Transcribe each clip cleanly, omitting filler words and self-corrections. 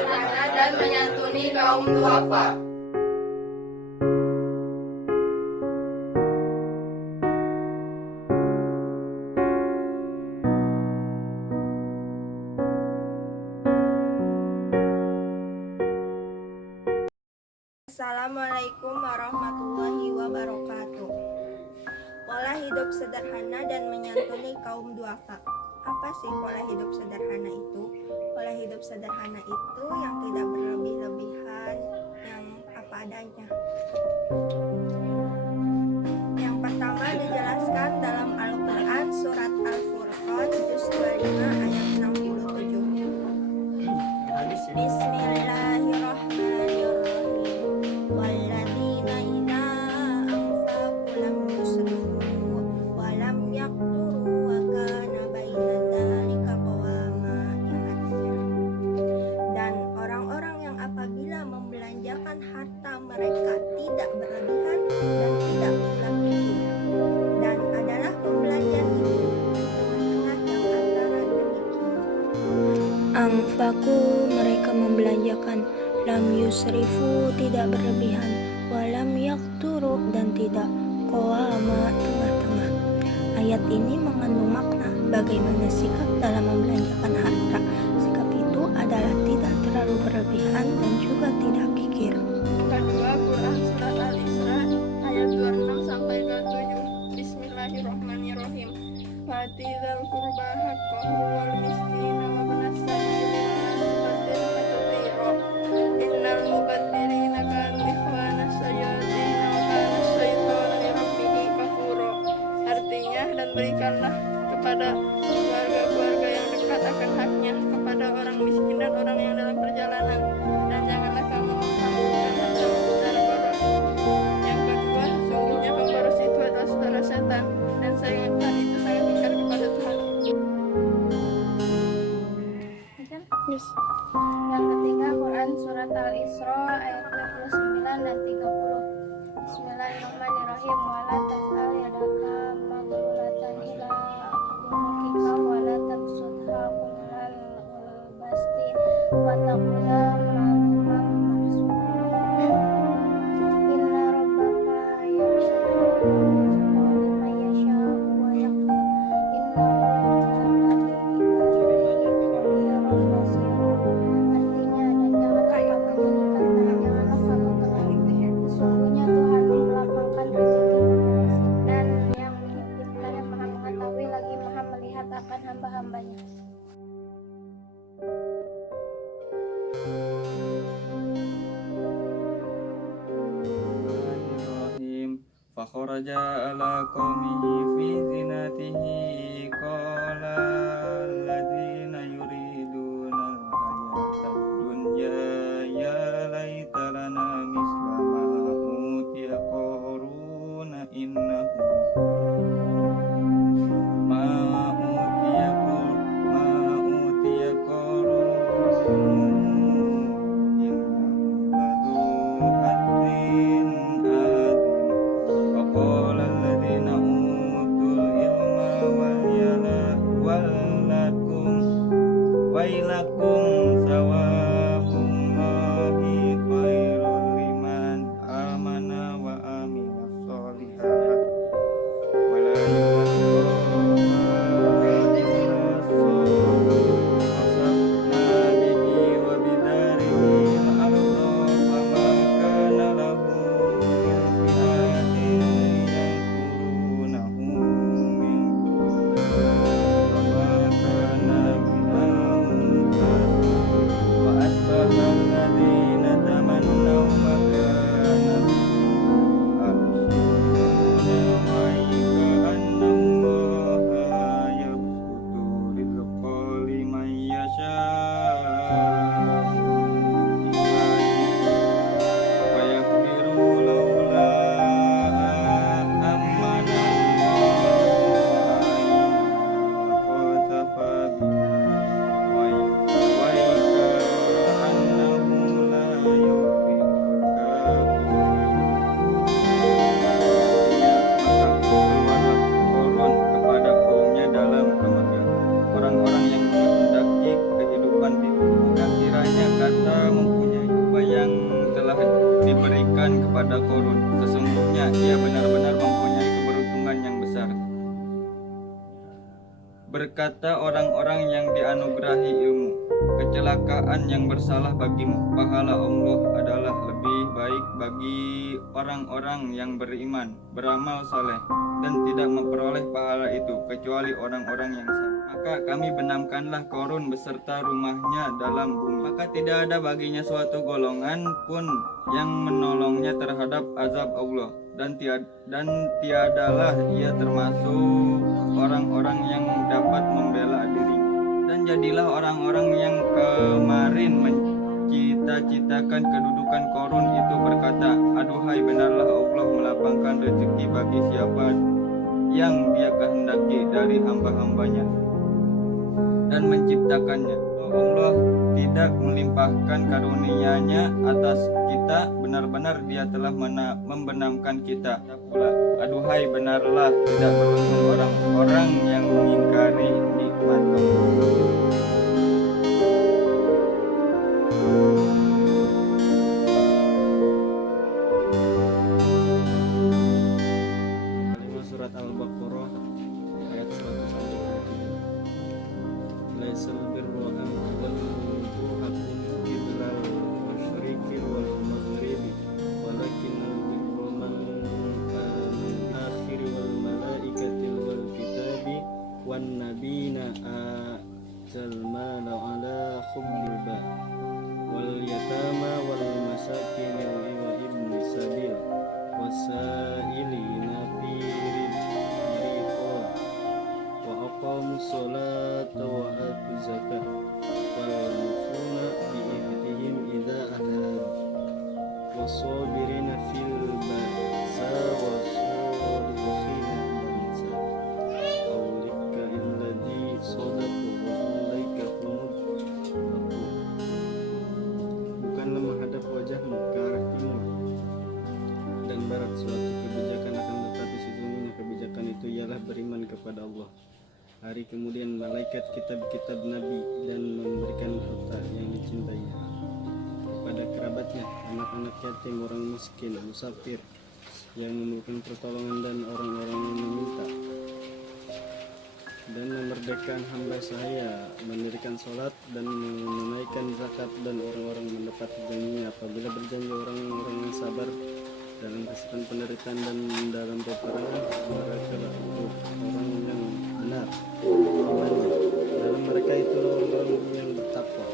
sederhana dan menyantuni kaum duafa. Assalamualaikum warahmatullahi wabarakatuh. Pola hidup sederhana dan menyantuni kaum duafa. Apa sih pola hidup sederhana itu? Pola hidup sederhana itu yang tidak berlebih-lebihan, yang apa adanya. Yang pertama dijelaskan dalam Al-Quran surat Al-Furqan juz 25 ayat 67. Bismillahirrahmanirrahim. Walladzina idza anfaqu lam yusrifu wa lam yaqturu wa kana baina dzalika qawama. Dan orang-orang yang apabila membelanjakan harta mereka tidak berlebihan dan tidak pula kikir, dan adalah pembelanjaan itu tengah-tengah yang antara demikian. Anfaku, mereka membelanjakan, lam yusrifu, tidak berlebihan, walam yakturu, dan tidak qawama, tengah-tengah. Ayat ini mengandung makna bagaimana sikap dalam membelanjakan harta. Sikap itu adalah tidak terlalu berlebihan dan juga tidak kikir. Kedua, Quran surat Al-Isra ayat 26 sampai 27. Bismillahirrahmanirrahim. Fatizal qurba haqqahu wal miskina wa ibnas sabili wa la tubadir fatudhiru innal mubadzirina kanu ikhwana syayatin wa kana syaitanu li rabbih kafura. Artinya, dan berikanlah kepada keluarga-keluarga yang dekat akan haknya, kepada orang miskin dan orang yang dalam perjalanan, dan janganlah kamu menghamburkan hartamu secara boros. Yang kedua, sungguhnya pemboros itu adalah saudara setan, dan setan itu sangat ingkar kepada Tuhan. Yes. Yang ketiga, Quran surat Al-Isra ayat 29 dan 30. Bismillahirrahmanirrahim. Wala tas'al yadaka maghlulatan ila unukika wala tabsutha kullal basti wa taqula maluman maksura. Inna rabbaka yabsutu liman yasha'u wa yaqdir. Sesungguhnya Tuhan melapangkan rezeki dan yang menyempitkannya maha mengetahui lagi maha melihat akan hamba-hambanya. Fakharaja ala qaumihi fi zinatihi qala alladzina yuriduna al-hayata dunya ya laita lana misla ma utiya qaruna innahu ma utiya qarun innahu ladu haddin adim. وقال الذين أوتوا العلم ولكم kepada Qarun. Sesungguhnya ia benar-benar mempunyai keberuntungan yang besar. Berkata orang-orang yang dianugerahi ilmu, kecelakaan yang bersalah bagimu, pahala Allah adalah lebih baik bagi orang-orang yang beriman, beramal saleh, dan tidak memperoleh pahala itu kecuali orang-orang yang sabar. Maka kami benamkanlah Qarun beserta rumahnya dalam bumi, maka tidak ada baginya suatu golongan pun yang menolongnya terhadap azab Allah, dan tiadalah ia termasuk orang-orang yang dapat membela diri. Dan jadilah orang-orang yang kemarin mencita-citakan kedudukan Qarun itu berkata, aduhai, benarlah Allah melapangkan rezeki bagi siapa yang dia kehendaki dari hamba-hambanya dan menciptakannya. Allah tidak melimpahkan karunia-Nya atas kita, benar-benar Dia telah membenamkan kita pula. Aduhai, benarlah tidak beruntung orang-orang yang mengingkari nikmat Allah. Surat Al-Baqarah ayat 103. Laisal birru an tuwallu wujuhakum qibla al-masyriqi wal maghribi walakinnal birra man amana bil akhir wal malaikati wal kitabi wan nabiyina atal mala ala hubbihi wal yatama wal masakin wa ibni sabil wasailina fi aqamus salata wa atuz zakah wal mufuna bi ihdihim idza ahad wasabirina fil ba'sa wasabirina bansa aulika alladzi sadaqu wa ulaika bukanlah menghadap wajahmu ke arah timur dan barat suatu kebijakan, akan tetapi sesungguhnya kebijakan itu ialah beriman kepada Allah, hari kemudian malaikat, kitab-kitab nabi, dan memberikan harta yang dicintainya kepada kerabatnya, anak-anak yatim, orang miskin, musafir yang memerlukan pertolongan, dan orang-orang yang meminta, dan memerdekakan hamba sahaya, mendirikan sholat dan menunaikan zakat, dan orang-orang mendapat janjinya apabila berjanji, orang-orang yang sabar dalam kesulitan penderitaan dan dalam peperangan. Mereka adalah orang yang benar imannya, dalam mereka itu orang-orang yang bertakwa.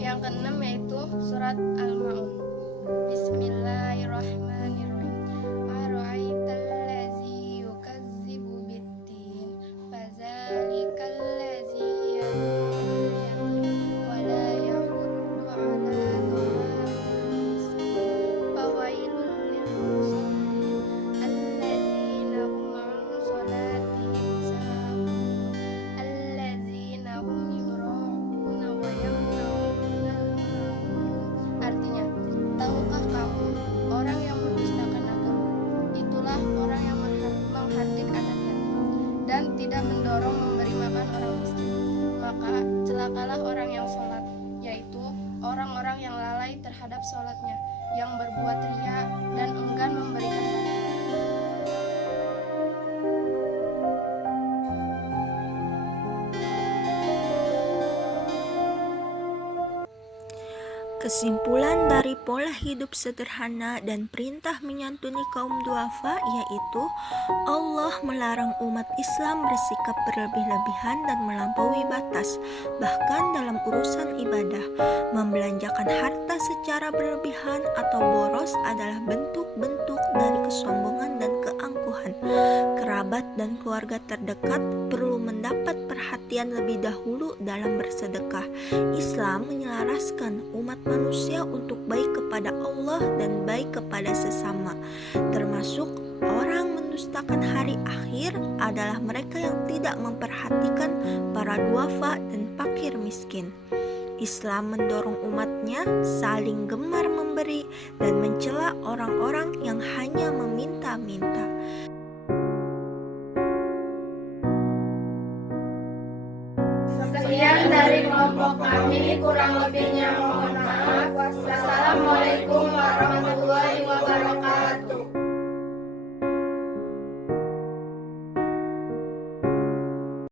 Yang keenam yaitu surat Al-Maun. Bismillahirrahmanirrahim. Ara'aital ladzi yukadzibu bid-din fadzalikal ladzi yad'ul yatim wa la yahuddu 'ala ta'amil miskin fawailul lil musallin alladzina hum 'an salatihim sahun alladzina hum yura'una wa yamna'una al-ma'un. Artinya, tahukah kamu orang yang mendustakan agama? Itulah orang yang menghardik anak yatim dan tidak mendorong memberi makan orang miskin. Maka celakalah orang yang sholat, yaitu orang-orang yang lalai terhadap sholatnya, yang berbuat riya dan enggan memberikan zakat. Kesimpulan dari pola hidup sederhana dan perintah menyantuni kaum duafa yaitu Allah melarang umat Islam bersikap berlebih-lebihan dan melampaui batas, bahkan dalam urusan ibadah. Membelanjakan harta secara berlebihan atau boros adalah bentuk-bentuk dari kesombongan dan keangkuhan. Kerabat dan keluarga terdekat perlu mendapat perhatian lebih dahulu dalam bersedekah. Islam menyelaraskan umat manusia untuk baik kepada Allah dan baik kepada sesama, termasuk orang mendustakan hari akhir adalah mereka yang tidak memperhatikan para duafa dan fakir miskin. Islam mendorong umatnya saling gemar memberi dan mencela orang-orang yang hanya meminta-minta. kelompok kami, kurang lebihnya mohon maaf. Wassalamualaikum warahmatullahi wabarakatuh.